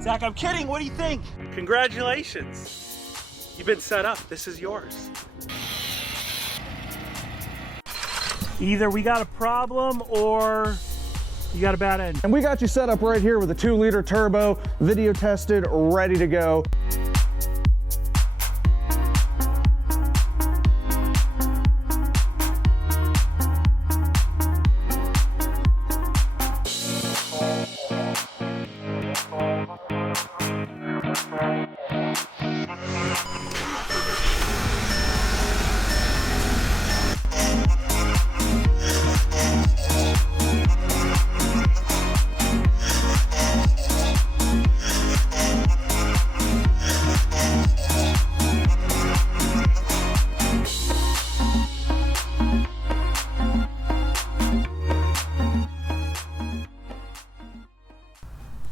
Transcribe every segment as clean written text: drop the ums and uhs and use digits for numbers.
Zach, I'm kidding. What do you think? Congratulations. You've been set up. This is yours. Either we got a problem or you got a bad end. And we got you set up right here with a 2-liter turbo, video tested, ready to go.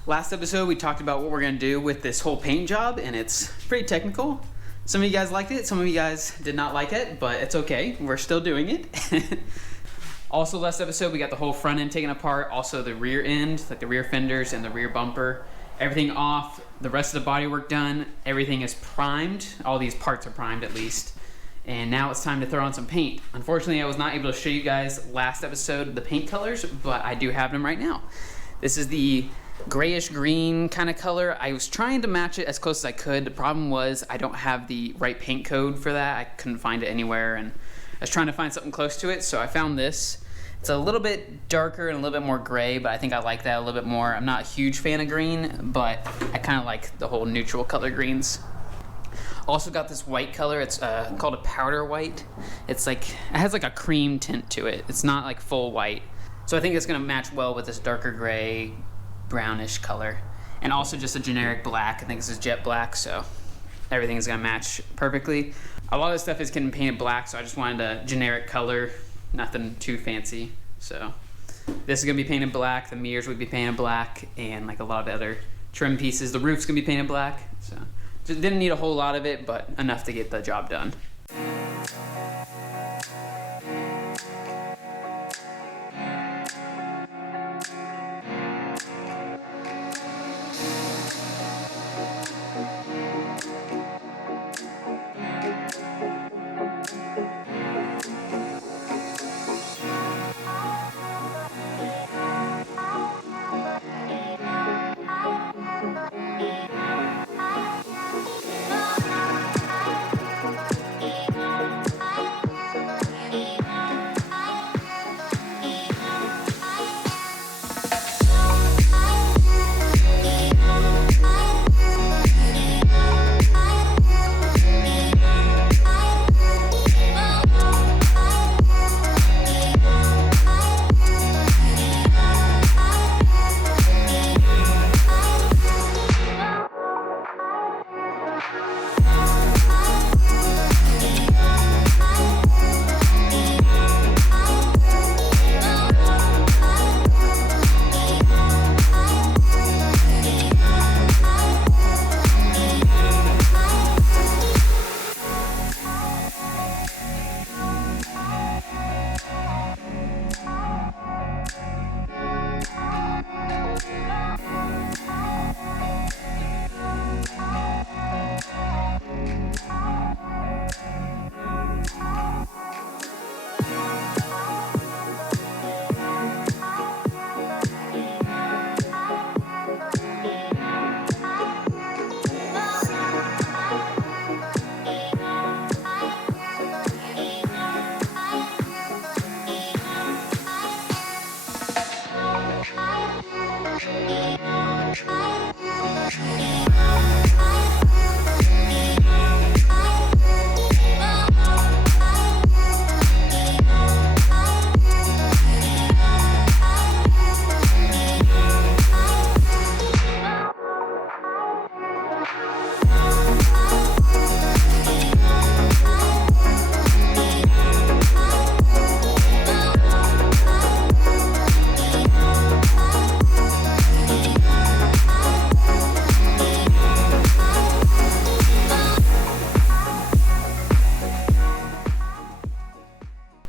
Last episode, we talked about what we're gonna do with this whole paint job, and it's pretty technical. Some of you guys liked it, some of you guys did not like it, but it's okay, we're still doing it. Also, last episode, we got the whole front end taken apart, also the rear end, like the rear fenders and the rear bumper. Everything off, the rest of the bodywork done, everything is primed. All these parts are primed at least. And now it's time to throw on some paint. Unfortunately, I was not able to show you guys last episode the paint colors, but I do have them right now. This is the grayish green kind of color. I was trying to match it as close as I could. The problem was I don't have the right paint code for that. I couldn't find it anywhere, and I was trying to find something close to it, so I found this. It's a little bit darker and a little bit more gray, but I think I like that a little bit more. I'm not a huge fan of green, but I kind of like the whole neutral color greens. Also got this white color. It's called a powder white. It's like, it has like a cream tint to it. It's not like full white. So I think it's gonna match well with this darker gray, brownish color. And also just a generic black. I think this is jet black, so everything's gonna match perfectly. A lot of stuff is getting painted black, so I just wanted a generic color, nothing too fancy. So this is gonna be painted black, the mirrors would be painted black, and like a lot of the other trim pieces. The roof's gonna be painted black, so just didn't need a whole lot of it, but enough to get the job done.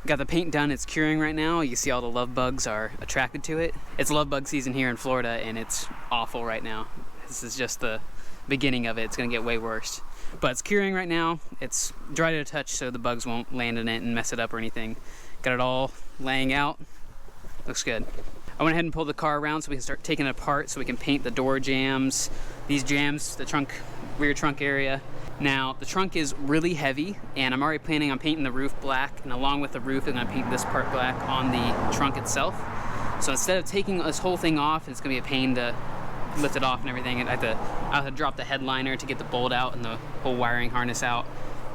Got the paint done, it's curing right now. You see all the love bugs are attracted to it. It's love bug season here in Florida and it's awful right now. This is just the beginning of it. It's gonna get way worse. But it's curing right now. It's dry to the touch, so the bugs won't land in it and mess it up or anything. Got it all laying out. Looks good. I went ahead and pulled the car around so we can start taking it apart so we can paint the door jambs, these jambs, the trunk, rear trunk area. Now, the trunk is really heavy, and I'm already planning on painting the roof black, and along with the roof, I'm gonna paint this part black on the trunk itself. So instead of taking this whole thing off, it's gonna be a pain to lift it off and everything. I'll have to drop the headliner to get the bolt out and the whole wiring harness out.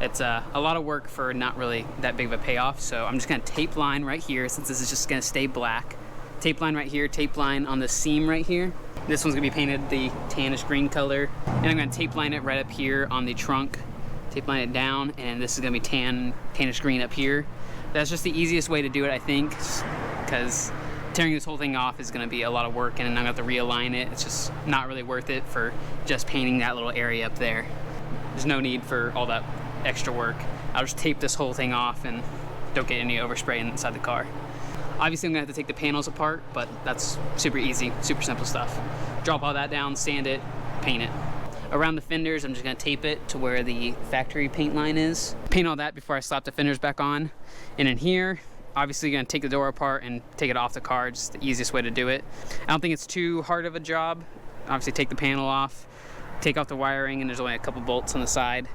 It's a lot of work for not really that big of a payoff, so I'm just gonna tape line right here since this is just gonna stay black. Tape line right here, tape line on the seam right here. This one's gonna be painted the tannish green color, and I'm gonna tape line it right up here on the trunk. Tape line it down, and this is gonna be tannish green up here. That's just the easiest way to do it, I think, because tearing this whole thing off is gonna be a lot of work, and then I'm gonna have to realign it. It's just not really worth it for just painting that little area up there. There's no need for all that extra work. I'll just tape this whole thing off and don't get any overspray inside the car. Obviously, I'm gonna have to take the panels apart, but that's super easy, super simple stuff. Drop all that down, sand it, paint it. Around the fenders, I'm just gonna tape it to where the factory paint line is. Paint all that before I slap the fenders back on. And in here, obviously gonna take the door apart and take it off the car, just the easiest way to do it. I don't think it's too hard of a job. Obviously take the panel off, take off the wiring, and there's only a couple bolts on the side.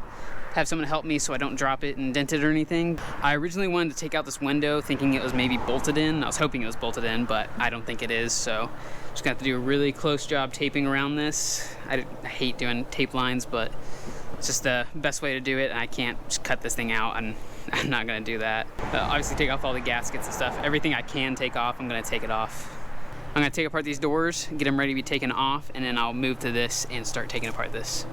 Have someone help me so I don't drop it and dent it or anything. I originally wanted to take out this window thinking it was maybe bolted in. I was hoping it was bolted in, but I don't think it is, so just gonna have to do a really close job taping around this. I hate doing tape lines, but it's just the best way to do it, and I can't just cut this thing out, and I'm not gonna do that. Obviously take off all the gaskets and stuff. Everything I can take off, I'm gonna take it off. I'm gonna take apart these doors, get them ready to be taken off, and then I'll move to this and start taking apart this.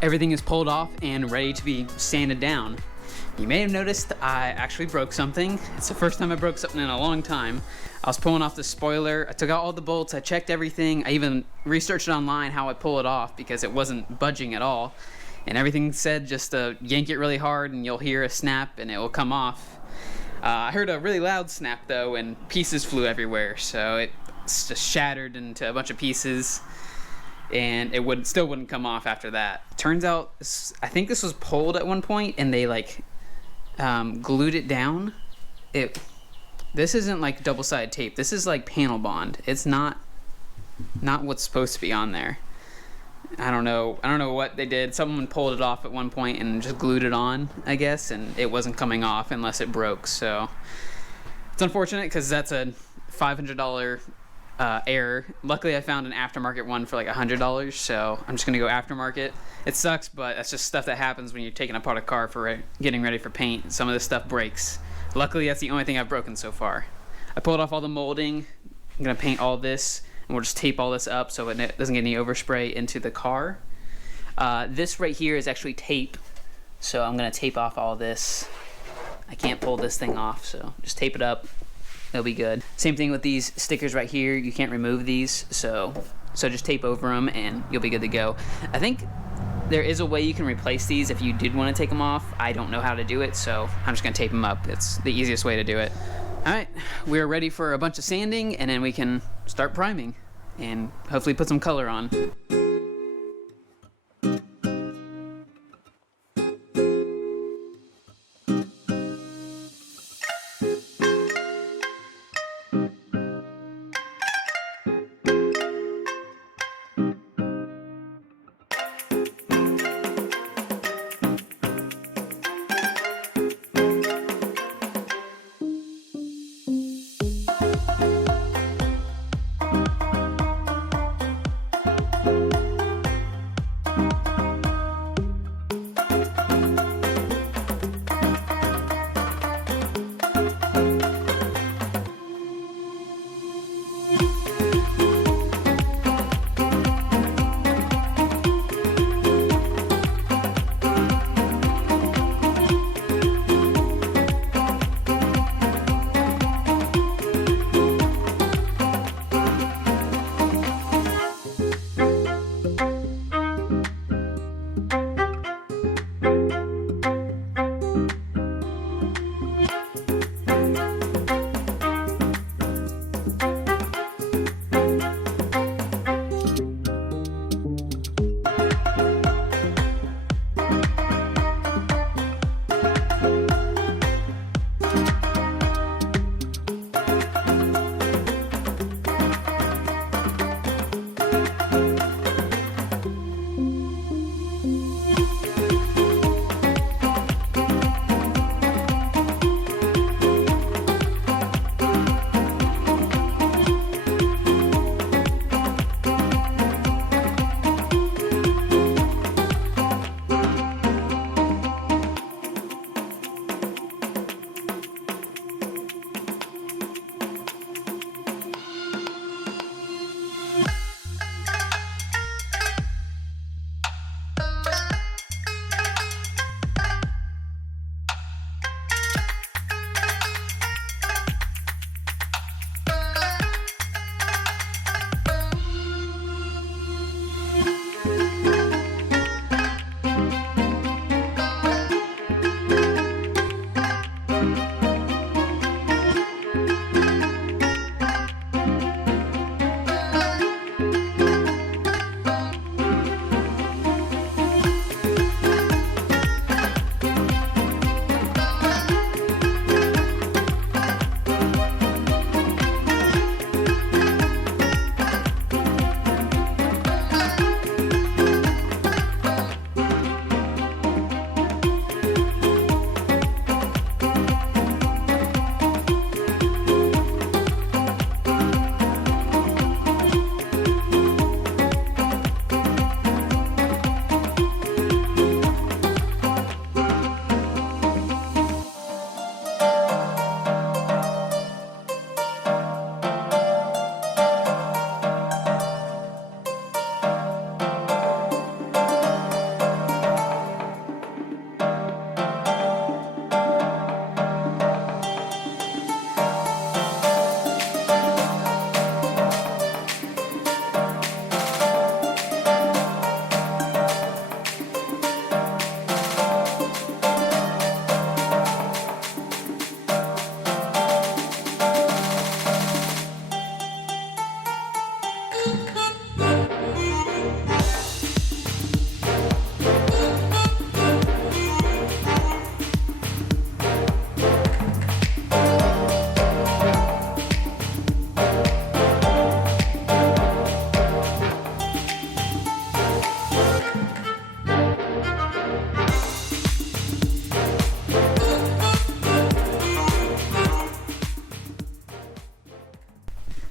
Everything is pulled off and ready to be sanded down. You may have noticed I actually broke something. It's the first time I broke something in a long time. I was pulling off the spoiler. I took out all the bolts. I checked everything. I even researched online how I pull it off because it wasn't budging at all. And everything said just yank it really hard and you'll hear a snap and it will come off. I heard a really loud snap though and pieces flew everywhere. So it just shattered into a bunch of pieces. And it still wouldn't come off after that. Turns out, I think this was pulled at one point and they like glued it down. This isn't like double-sided tape. This is like panel bond. It's not what's supposed to be on there. I don't know what they did. Someone pulled it off at one point and just glued it on, I guess, and it wasn't coming off unless it broke. So It's unfortunate because that's a $500 error. Luckily, I found an aftermarket one for like $100, so I'm just gonna go aftermarket. It sucks, but that's just stuff that happens when you're taking apart a car for getting ready for paint. Some of this stuff breaks. Luckily, that's the only thing I've broken so far. I pulled off all the molding. I'm gonna paint all this, and we'll just tape all this up so it doesn't get any overspray into the car. This right here is actually tape, so I'm gonna tape off all this. I can't pull this thing off, so just tape it up. It'll be good. Same thing with these stickers right here. You can't remove these, so just tape over them and you'll be good to go. I think there is a way you can replace these if you did want to take them off. I don't know how to do it, so I'm just gonna tape them up. It's the easiest way to do it. All right, we're ready for a bunch of sanding, and then we can start priming and hopefully put some color on.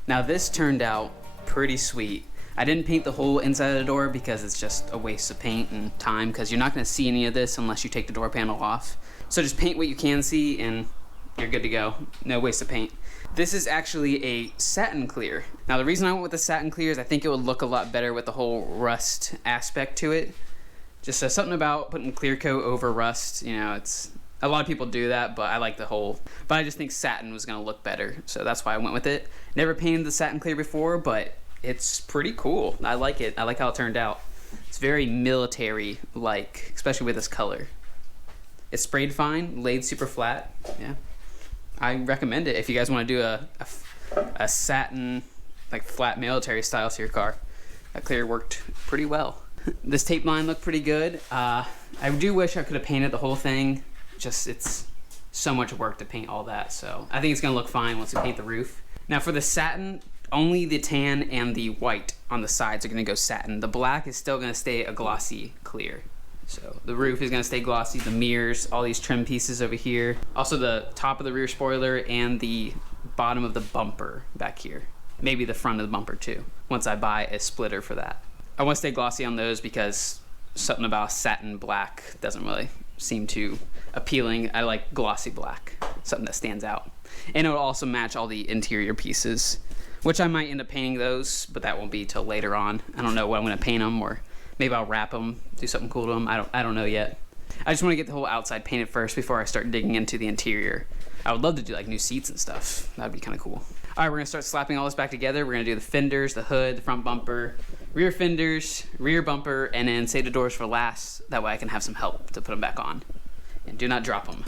Now this turned out pretty sweet. I didn't paint the whole inside of the door because it's just a waste of paint and time, because you're not going to see any of this unless you take the door panel off. So just paint what you can see and you're good to go. No waste of paint. This is actually a satin clear. Now the reason I went with the satin clear is I think it would look a lot better with the whole rust aspect to it. Just something about putting clear coat over rust, you know, it's a lot of people do that, but I like the whole, but I just think satin was going to look better, so that's why I went with it. Never painted the satin clear before, but it's pretty cool. I like it. I like how it turned out. It's very military like, especially with this color. It's sprayed fine, laid super flat. Yeah, I recommend it if you guys want to do a satin like flat military style to your car. That clear worked pretty well. This tape line looked pretty good. I do wish I could have painted the whole thing. Just it's so much work to paint all that, so I think it's gonna look fine once we paint the roof. Now for the satin, only the tan and the white on the sides are gonna go satin. The black is still gonna stay a glossy clear. So the roof is gonna stay glossy, the mirrors, all these trim pieces over here. Also the top of the rear spoiler and the bottom of the bumper back here. Maybe the front of the bumper too, once I buy a splitter for that. I wanna stay glossy on those because something about satin black doesn't really seem too appealing. I like glossy black, something that stands out. And it will also match all the interior pieces, which I might end up painting those, but that won't be till later on. I don't know what I'm gonna paint them, or maybe I'll wrap them, do something cool to them. I don't know yet. I just wanna get the whole outside painted first before I start digging into the interior. I would love to do like new seats and stuff. That'd be kinda cool. All right, we're gonna start slapping all this back together. We're gonna do the fenders, the hood, the front bumper, rear fenders, rear bumper, and then save the doors for last. That way I can have some help to put them back on. And do not drop them.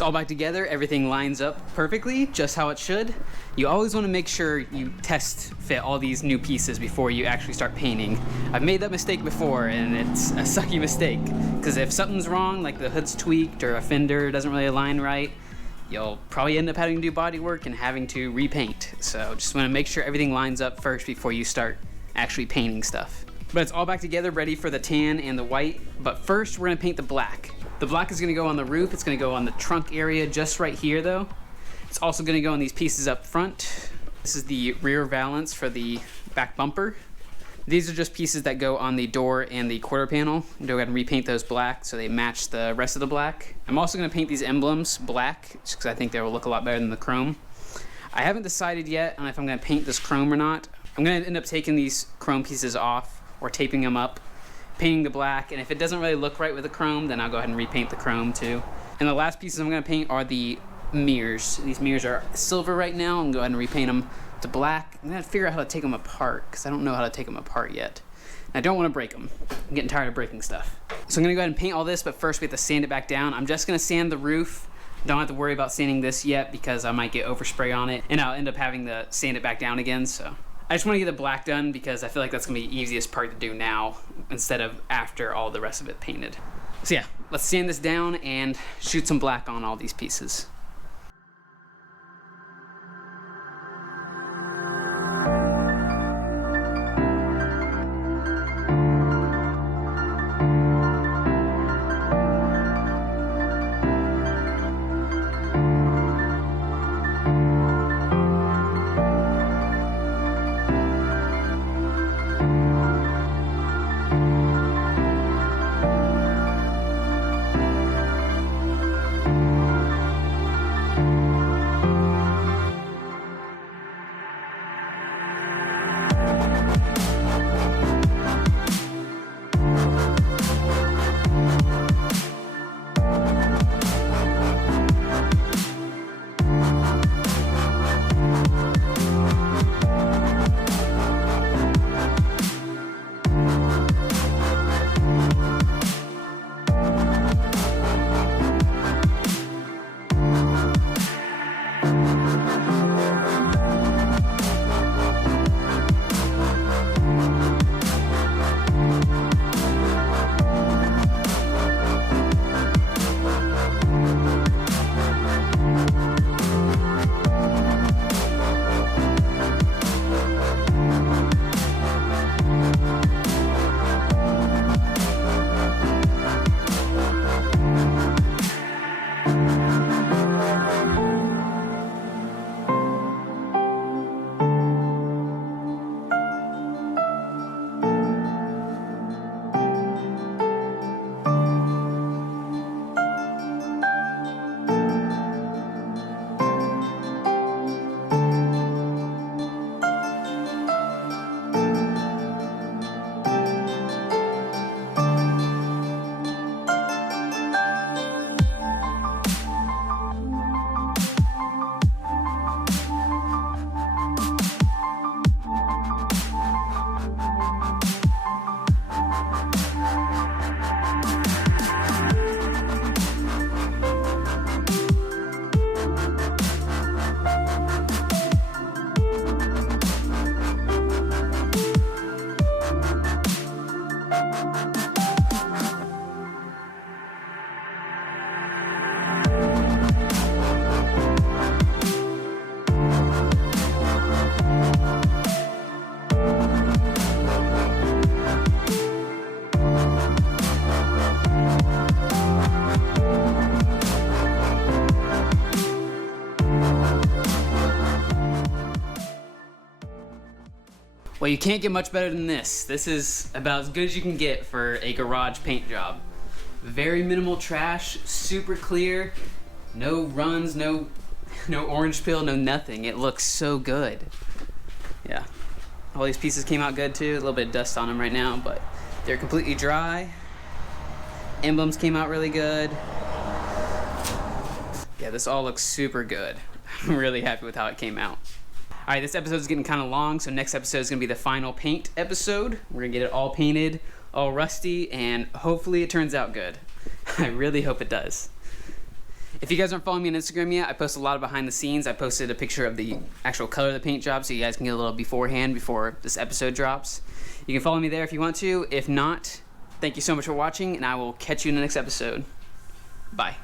All back together, everything lines up perfectly, just how it should. You always want to make sure you test fit all these new pieces before you actually start painting. I've made that mistake before and it's a sucky mistake, because if something's wrong, like the hood's tweaked or a fender doesn't really align right, you'll probably end up having to do body work and having to repaint. So just want to make sure everything lines up first before you start actually painting stuff. But it's all back together, ready for the tan and the white. But first we're gonna paint the black. The black is gonna go on the roof. It's gonna go on the trunk area just right here though. It's also gonna go on these pieces up front. This is the rear valance for the back bumper. These are just pieces that go on the door and the quarter panel. I'm gonna go ahead and repaint those black so they match the rest of the black. I'm also gonna paint these emblems black just because I think they will look a lot better than the chrome. I haven't decided yet on if I'm gonna paint this chrome or not. I'm gonna end up taking these chrome pieces off or taping them up, painting the black, and if it doesn't really look right with the chrome, then I'll go ahead and repaint the chrome too. And the last pieces I'm gonna paint are the mirrors. These mirrors are silver right now. I'm gonna go ahead and repaint them to black. I'm gonna figure out how to take them apart because I don't know how to take them apart yet. And I don't want to break them. I'm getting tired of breaking stuff. So I'm gonna go ahead and paint all this, but first we have to sand it back down. I'm just gonna sand the roof. Don't have to worry about sanding this yet because I might get overspray on it and I'll end up having to sand it back down again. So I just want to get the black done because I feel like that's going to be the easiest part to do now instead of after all the rest of it painted. So yeah, let's sand this down and shoot some black on all these pieces. Well, you can't get much better than this. This is about as good as you can get for a garage paint job. Very minimal trash, super clear, no runs, no orange peel, no nothing. It looks so good. Yeah, all these pieces came out good too. A little bit of dust on them right now, but they're completely dry. Emblems came out really good. Yeah, this all looks super good. I'm really happy with how it came out. All right, this episode is getting kind of long, so next episode is going to be the final paint episode. We're going to get it all painted, all rusty, and hopefully it turns out good. I really hope it does. If you guys aren't following me on Instagram yet, I post a lot of behind the scenes. I posted a picture of the actual color of the paint job so you guys can get a little beforehand before this episode drops. You can follow me there if you want to. If not, thank you so much for watching, and I will catch you in the next episode. Bye.